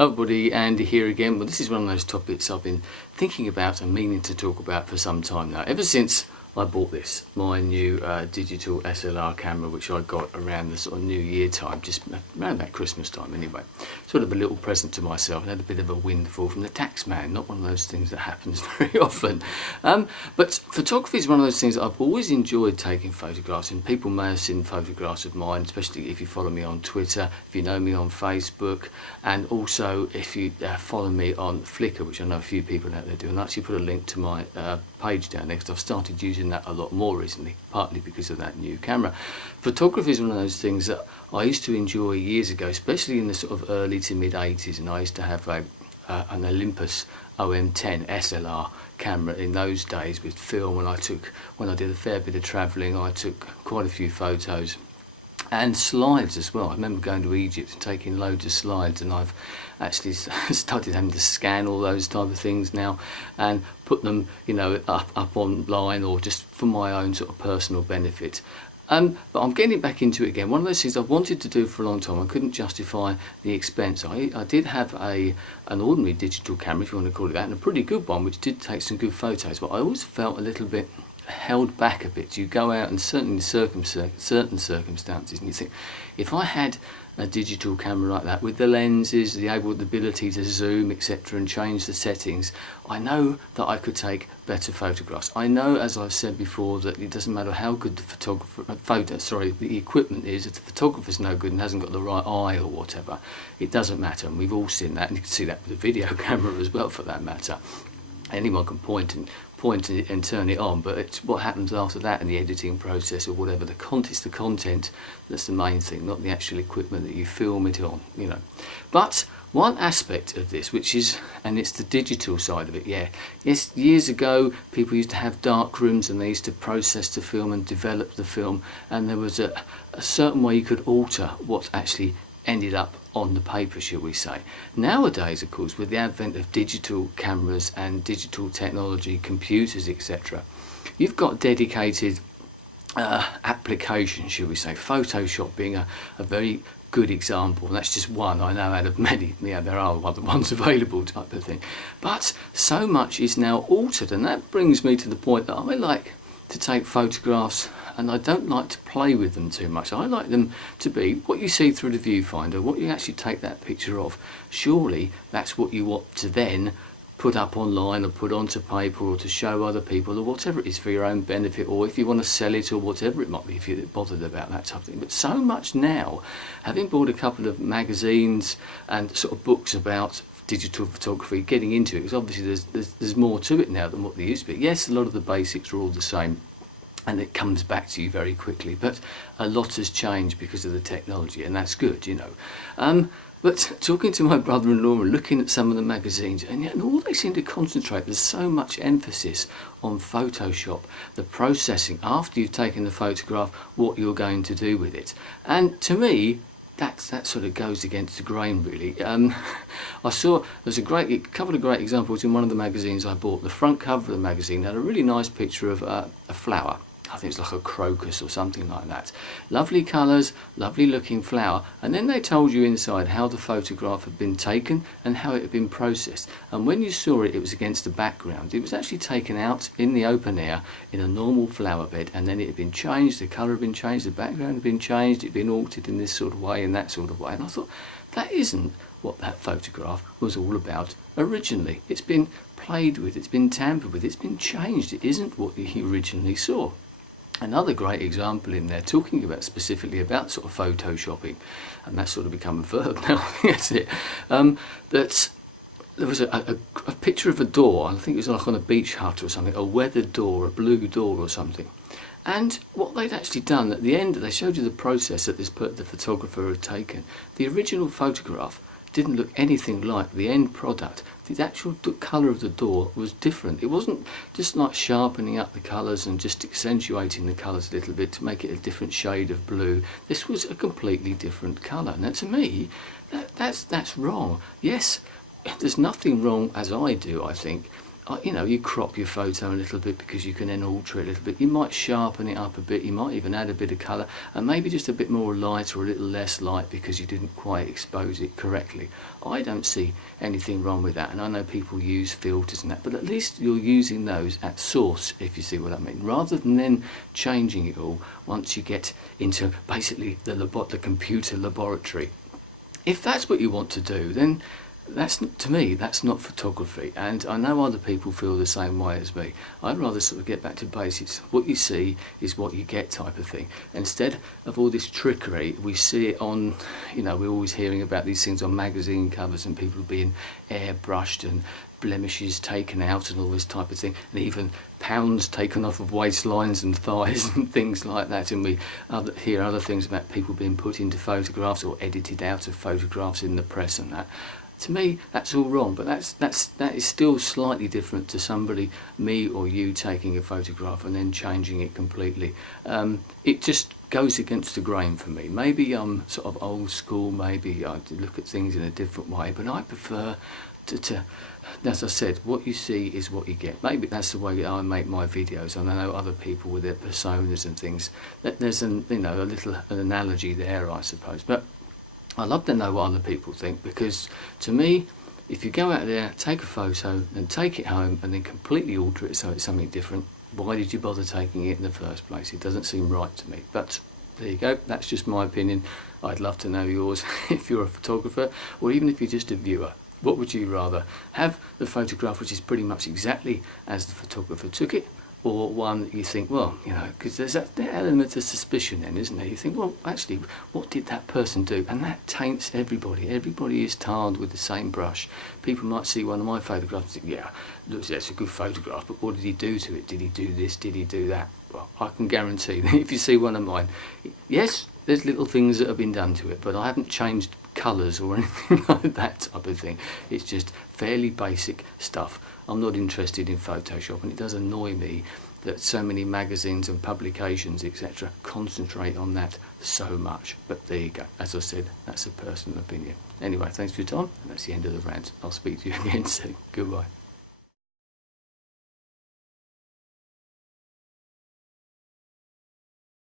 Hello everybody, Andy here again. Well, this is one of those topics I've been thinking about and meaning to talk about for some time now. Ever since I bought this, my new digital SLR camera, which I got around the sort of New Year time, just around that Christmas time anyway. Sort of a little present to myself, and had a bit of a windfall from the tax man. Not one of those things that happens very often. But photography is one of those things that I've always enjoyed taking photographs, and people may have seen photographs of mine, especially if you follow me on Twitter, if you know me on Facebook, and also if you follow me on Flickr, which I know a few people out there do. And I actually put a link to my page down there because I've started using that a lot more recently, partly because of that new camera. Photography is one of those things that I used to enjoy years ago, especially in the sort of early to mid 80s, and I used to have an Olympus OM10 SLR camera in those days with film, and when I did a fair bit of travelling, I took quite a few photos. And slides as well. I remember going to Egypt and taking loads of slides, and I've actually started having to scan all those type of things now and put them, you know, up online, or just for my own sort of personal benefit. But I'm getting back into it again. One of those things I've wanted to do for a long time. I couldn't justify the expense. I did have an ordinary digital camera, if you want to call it that, and a pretty good one, which did take some good photos, but I always felt a little bit held back a bit. You go out, and certainly in certain circumstances, and you think, if I had a digital camera like that with the lenses, the ability to zoom, etc., and change the settings, I know that I could take better photographs. I know, as I've said before, that it doesn't matter how good the equipment is. If the photographer's no good and hasn't got the right eye or whatever, it doesn't matter. And we've all seen that, and you can see that with a video camera as well, for that matter. Anyone can point and turn it on, but it's what happens after that in the editing process or whatever. It's the content that's the main thing, not the actual equipment that you film it on, you know. But one aspect of this, which is, and it's the digital side of it, yes, years ago people used to have dark rooms, and they used to process the film and develop the film, and there was a certain way you could alter what actually ended up on the paper, shall we say. Nowadays, of course, with the advent of digital cameras and digital technology, computers, etc., you've got dedicated applications, shall we say, Photoshop being a very good example, and that's just one I know out of many. Yeah, there are other ones available, type of thing. But so much is now altered, and that brings me to the point that I like to take photographs, and I don't like to play with them too much. I like them to be what you see through the viewfinder, what you actually take that picture of. Surely that's what you want to then put up online, or put onto paper, or to show other people, or whatever it is, for your own benefit, or if you want to sell it, or whatever it might be, if you're bothered about that type of thing. But so much now, having bought a couple of magazines and sort of books about digital photography, getting into it, because obviously there's more to it now than what there used to be. Yes, a lot of the basics are all the same, and it comes back to you very quickly, but a lot has changed because of the technology, and that's good, you know. But talking to my brother-in-law and looking at some of the magazines, and all they seem to concentrate, there's so much emphasis on Photoshop, the processing after you've taken the photograph, what you're going to do with it. And to me, that sort of goes against the grain, really. I saw there's a couple of great examples in one of the magazines I bought. The front cover of the magazine had a really nice picture of a flower. I think it's like a crocus or something like that. Lovely colours, lovely looking flower, and then they told you inside how the photograph had been taken and how it had been processed. And when you saw it, it was against the background. It was actually taken out in the open air in a normal flower bed, and then it had been changed, the colour had been changed, the background had been changed, it had been altered in this sort of way and that sort of way. And I thought, that isn't what that photograph was all about originally. It's been played with, it's been tampered with, it's been changed. It isn't what you originally saw. Another great example in there, talking about specifically about sort of photoshopping, and that's sort of become a verb now, that's it, that there was a picture of a door, I think it was like on a beach hut or something, a weathered door, a blue door or something. And what they'd actually done at the end, they showed you the process that the photographer had taken. The original photograph didn't look anything like the end product. The actual colour of the door was different. It wasn't just like sharpening up the colours and just accentuating the colours a little bit to make it a different shade of blue. This was a completely different colour. Now, to me, that's wrong. Yes, there's nothing wrong, as I do, I think, you know, you crop your photo a little bit because you can then alter it a little bit. You might sharpen it up a bit, you might even add a bit of colour, and maybe just a bit more light or a little less light because you didn't quite expose it correctly. I don't see anything wrong with that, and I know people use filters and that, but at least you're using those at source, if you see what I mean, rather than then changing it all once you get into basically the computer laboratory. If that's what you want to do, then to me, that's not photography, and I know other people feel the same way as me. I'd rather sort of get back to basics. What you see is what you get type of thing. Instead of all this trickery, we see it on, you know, we're always hearing about these things on magazine covers and people being airbrushed and blemishes taken out and all this type of thing, and even pounds taken off of waistlines and thighs and things like that. And we hear other things about people being put into photographs or edited out of photographs in the press and that. To me, that's all wrong, but that is still slightly different to somebody, me or you, taking a photograph and then changing it completely. It just goes against the grain for me. Maybe I'm sort of old school, maybe I look at things in a different way, but I prefer to, as I said, what you see is what you get. Maybe that's the way I make my videos, and I know other people with their personas and things. There's a little analogy there, I suppose. But I love to know what other people think, because to me, if you go out there, take a photo and take it home and then completely alter it so it's something different, why did you bother taking it in the first place? It doesn't seem right to me. But there you go, that's just my opinion. I'd love to know yours if you're a photographer, or even if you're just a viewer. What would you rather? Have the photograph which is pretty much exactly as the photographer took it, or one that you think, well, you know, because there's that element of suspicion then, isn't there? You think, well, actually, what did that person do? And that taints everybody. Everybody is tarred with the same brush. People might see one of my photographs and think, yeah, looks, that's a good photograph, but what did he do to it? Did he do this? Did he do that? Well, I can guarantee that if you see one of mine, yes, there's little things that have been done to it, but I haven't changed colours or anything like that type of thing. It's just fairly basic stuff. I'm not interested in Photoshop, and it does annoy me that so many magazines and publications, etc., concentrate on that so much. But there you go. As I said, that's a personal opinion. Anyway, thanks for your time. That's the end of the rant. I'll speak to you again soon. Goodbye.